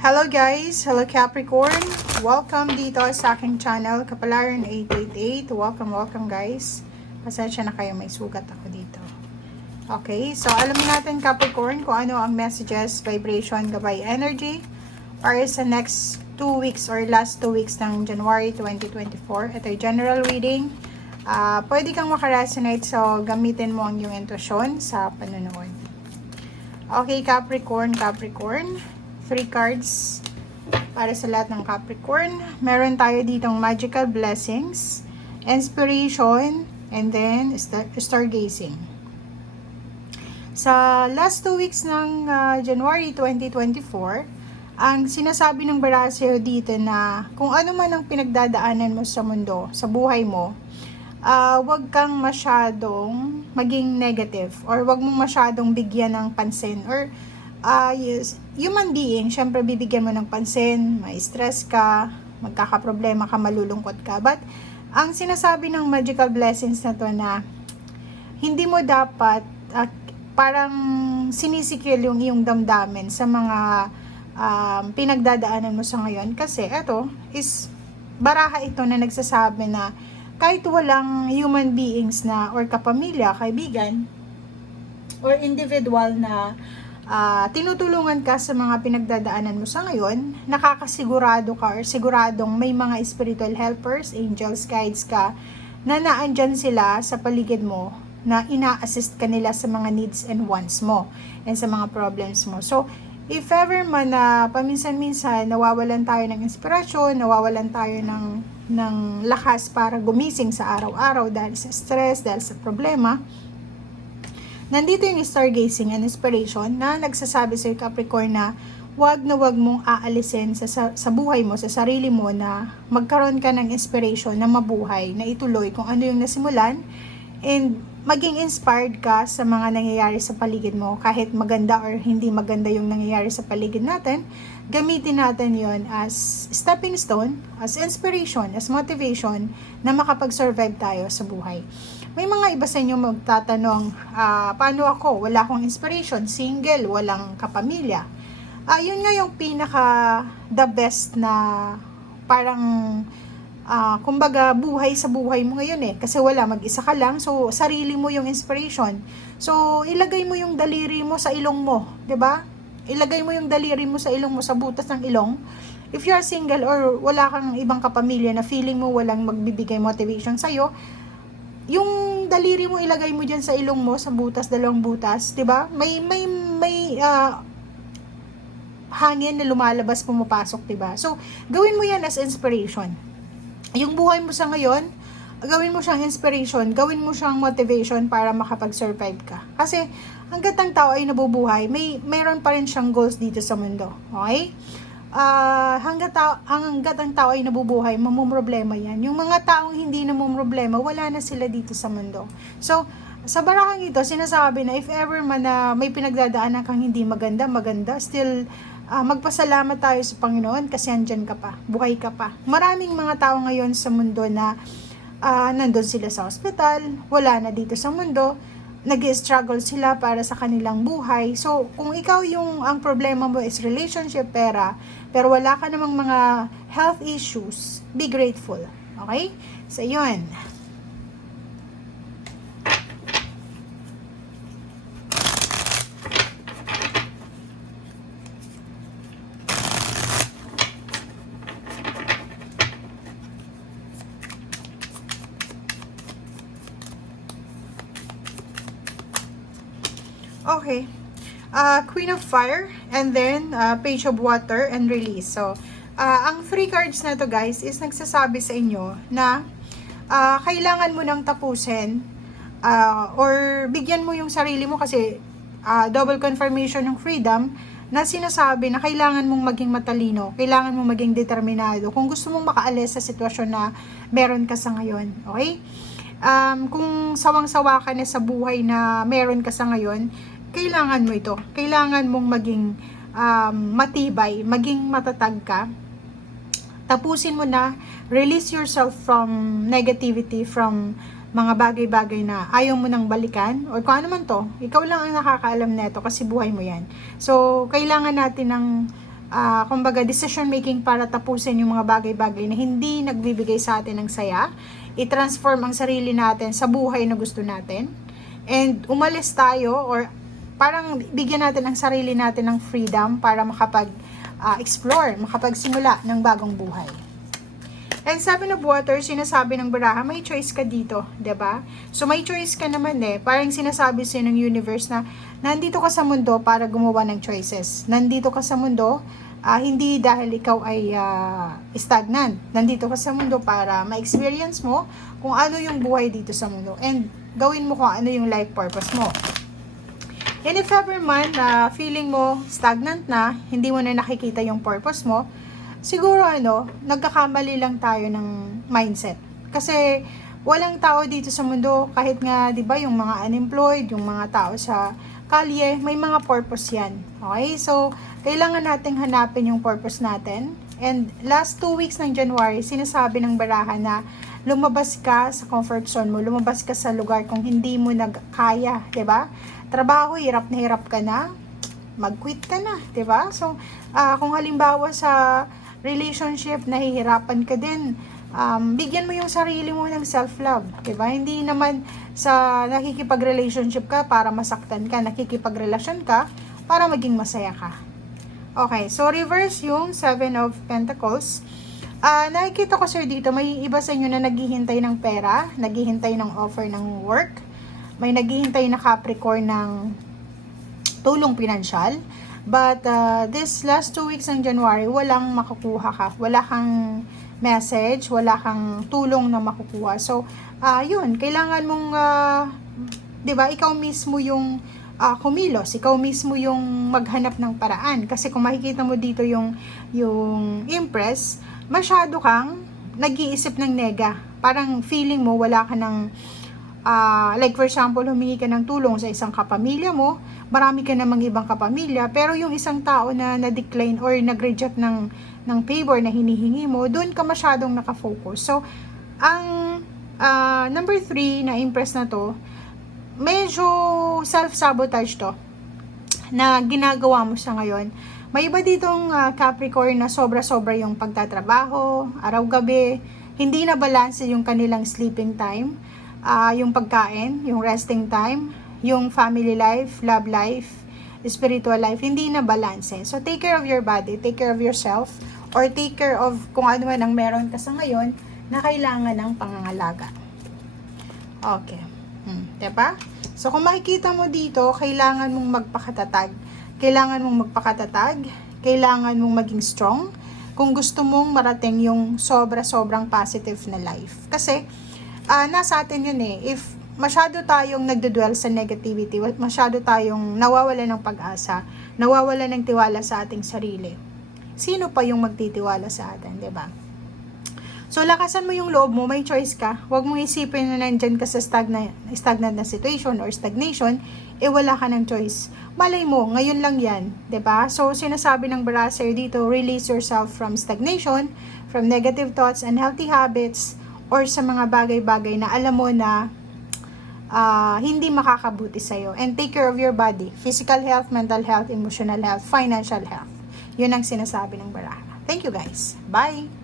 Hello guys! Hello Capricorn! Welcome dito sa aking channel, Kapalaran 888. Welcome guys. Pasensya na kayo, may sugat ako dito. Okay, so alamin natin Capricorn kung ano ang messages, vibration, gabay energy para sa next 2 weeks or last 2 weeks ng January 2024. Ito ay general reading. Pwede kang makaresonate, so gamitin mo ang iyong intuition sa panonood. Okay, Capricorn. 3 cards para sa lahat ng Capricorn. Meron tayo ditong magical blessings, inspiration, and then stargazing. Sa last 2 weeks ng January 2024, ang sinasabi ng Baraseo dito na kung ano man ang pinagdadaanan mo sa mundo, sa buhay mo, wag kang masyadong maging negative or wag mong masyadong bigyan ng pansin or yes, human being, syempre bibigyan mo ng pansin, may stress ka, magkakaproblema ka, malulungkot ka. But ang sinasabi ng magical blessings na to na hindi mo dapat parang sinisikil yung iyong damdamin sa mga pinagdadaanan mo sa ngayon. Kasi ito is baraha ito na nagsasabi na kahit walang human beings na or kapamilya, kaibigan, or individual na tinutulungan ka sa mga pinagdadaanan mo sa ngayon, nakakasigurado ka or siguradong may mga spiritual helpers, angels, guides ka na naandyan sila sa paligid mo na ina-assist ka nila sa mga needs and wants mo and sa mga problems mo. So, if ever man na paminsan-minsan nawawalan tayo ng inspirasyon, nawawalan tayo ng lakas para gumising sa araw-araw dahil sa stress, dahil sa problema, nandito yung stargazing and inspiration na nagsasabi sa Capricorn na wag mong aalisin sa buhay mo, sa sarili mo na magkaroon ka ng inspiration na mabuhay, na ituloy kung ano yung nasimulan and maging inspired ka sa mga nangyayari sa paligid mo. Kahit maganda or hindi maganda yung nangyayari sa paligid natin, gamitin natin yon as stepping stone, as inspiration, as motivation na makapag-survive tayo sa buhay. May mga iba sa inyo magtatanong, paano ako? Wala akong inspiration, single, walang kapamilya. Yun nga yung pinaka the best na parang kumbaga buhay sa buhay mo ngayon kasi wala, mag-isa ka lang, so sarili mo yung inspiration. So ilagay mo yung daliri mo sa ilong mo, 'di ba? Ilagay mo yung daliri mo sa ilong mo, sa butas ng ilong. If you are single or wala kang ibang kapamilya na feeling mo walang magbibigay motivation sa iyo, yung daliri mo ilagay mo diyan sa ilong mo, sa butas, dalawang butas, 'di ba? May hangin na lumalabas, pumapasok, 'di ba? So gawin mo 'yan as inspiration. Yung buhay mo sa ngayon, gawin mo siyang inspiration, gawin mo siyang motivation para makapag-survive ka. Kasi hangga't ang tao ay nabubuhay, mayroon pa rin siyang goals dito sa mundo. Okay? Hangga't ang tao ay nabubuhay, mamumroblema yan. Yung mga taong hindi namumroblema, wala na sila dito sa mundo. So, sa barahang ito, sinasabi na if ever man na may pinagdadaanan kang hindi maganda, still magpasalamat tayo sa Panginoon kasi andyan ka pa, buhay ka pa. Maraming mga tao ngayon sa mundo na nandun sila sa ospital, wala na dito sa mundo, nag-struggle sila para sa kanilang buhay. So, kung ikaw ang problema mo is relationship, pera, pero wala ka namang mga health issues, be grateful. Okay? So, yun. Okay. Queen of Fire, and then Page of Water, and Release. So, ang 3 cards na to guys is nagsasabi sa inyo na kailangan mo nang tapusin or bigyan mo yung sarili mo kasi double confirmation ng freedom na sinasabi na kailangan mong maging matalino, kailangan mong maging determinado kung gusto mong makaalis sa sitwasyon na meron ka sa ngayon. Okay? Kung sawang-sawa ka na sa buhay na meron ka sa ngayon, kailangan mo ito. Kailangan mong maging matibay, maging matatag ka. Tapusin mo na, release yourself from negativity, from mga bagay-bagay na ayaw mo nang balikan, o kung ano man to, ikaw lang ang nakakaalam nito kasi buhay mo yan. So, kailangan natin ng kumbaga decision making para tapusin yung mga bagay-bagay na hindi nagbibigay sa atin ng saya, i-transform ang sarili natin sa buhay na gusto natin, and umalis tayo or parang bigyan natin ang sarili natin ng freedom para makapag-explore, makapagsimula ng bagong buhay. And sabi ng water, sinasabi ng baraha, may choice ka dito, 'di ba? So may choice ka naman parang sinasabi sa ng universe na nandito ka sa mundo para gumawa ng choices. Nandito ka sa mundo hindi dahil ikaw ay stagnant. Nandito ka sa mundo para ma-experience mo kung ano yung buhay dito sa mundo and gawin mo kung ano yung life purpose mo. And if ever man feeling mo stagnant na, hindi mo na nakikita yung purpose mo, siguro nagkakamali lang tayo ng mindset. Kasi walang tao dito sa mundo, kahit nga 'di ba yung mga unemployed, yung mga tao sa kalye, may mga purpose 'yan. Okay? So, kailangan nating hanapin yung purpose natin. And last 2 weeks ng January, sinasabi ng baraha na lumabas ka sa comfort zone mo, lumabas ka sa lugar kung hindi mo nagkaya, 'di ba? Trabaho, hirap na hirap ka na, mag-quit ka na, 'di ba? So, kung halimbawa sa relationship, nahihirapan ka din, bigyan mo yung sarili mo ng self-love, diba? Hindi naman sa nakikipag-relationship ka para masaktan ka, nakikipag-relasyon ka para maging masaya ka. Okay, so reverse yung 7 of Pentacles. Nakikita ko sir dito, may iba sa inyo na naghihintay ng pera, naghihintay ng offer ng work, may naghihintay na Capricorn ng tulong pinansyal. But this last 2 weeks ng January, walang makukuha ka. Wala kang message, wala kang tulong na makukuha. So, yun, kailangan mong, 'di ba, ikaw mismo yung kumilos, ikaw mismo yung maghanap ng paraan. Kasi kung makikita mo dito yung Empress, masyado kang nag-iisip ng nega. Parang feeling mo wala ka ng like for example, humingi ka ng tulong sa isang kapamilya mo, marami ka namang ibang kapamilya, pero yung isang tao na na-decline or nag-reject ng favor na hinihingi mo, doon ka masyadong nakafocus. So, ang number 3 na Empress na to, medyo self-sabotage to na ginagawa mo sa ngayon. May iba ditong Capricorn na sobra-sobra yung pagtatrabaho, araw-gabi, hindi na balance yung kanilang sleeping time, yung pagkain, yung resting time, yung family life, love life, spiritual life, hindi na balance. So, take care of your body, take care of yourself, or take care of kung ano man ang meron ka sa ngayon na kailangan ng pangangalaga. Okay. Diba? So, kung makikita mo dito, kailangan mong magpakatatag. Kailangan mong magpakatatag, kailangan mong maging strong kung gusto mong marating yung sobra-sobrang positive na life. Kasi, nasa atin yun if masyado tayong nagdudwell sa negativity, masyado tayong nawawala ng pag-asa, nawawala ng tiwala sa ating sarili, sino pa yung magtitiwala sa atin, diba? So, lakasan mo yung loob mo, may choice ka. Huwag mong isipin na nandyan ka sa stagnant na situation or stagnation, wala ka ng choice. Malay mo, ngayon lang yan, diba? So, sinasabi ng Baraser dito, release yourself from stagnation, from negative thoughts and healthy habits, or sa mga bagay-bagay na alam mo na hindi makakabuti sa'yo. And take care of your body. Physical health, mental health, emotional health, financial health. Yun ang sinasabi ng baraha. Thank you guys. Bye!